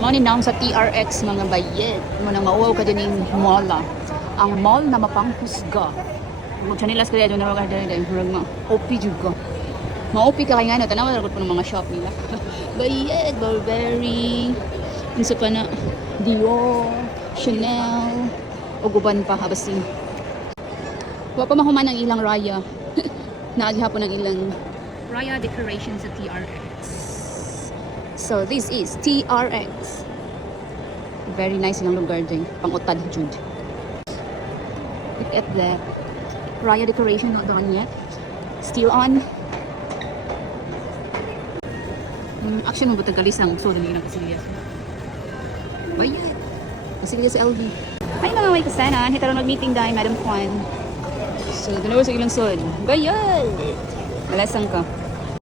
Mga ninang sa TRX mga bayet. Mga mauwaw ka din yung mall. Ang mall na mapanghusga. Mag-chanilas kaya doon na mga dahil. OP juga. Ma-OP ka kaya nga. Tanawa na po ng mga shop nila. Bayet, Burberry. Isa pa na Dior, Chanel. O guban pa. Habasin. Huwag pa mahuman ang ilang raya. Naagihapon ng ilang raya decoration sa TRX. So this is TRX. Very nice ng lugar din. Pang-utad Jude. Look at that. Raya decoration not done yet. Still on. Action mo ba tagalisang so dali ng kasilya. Bayad. Kasilya sa LV. Ay mga may kasanan. Hitaro nag-meeting dahil Madam Juan. So, dalawa sa ilang son. Bayad! Malasang ka.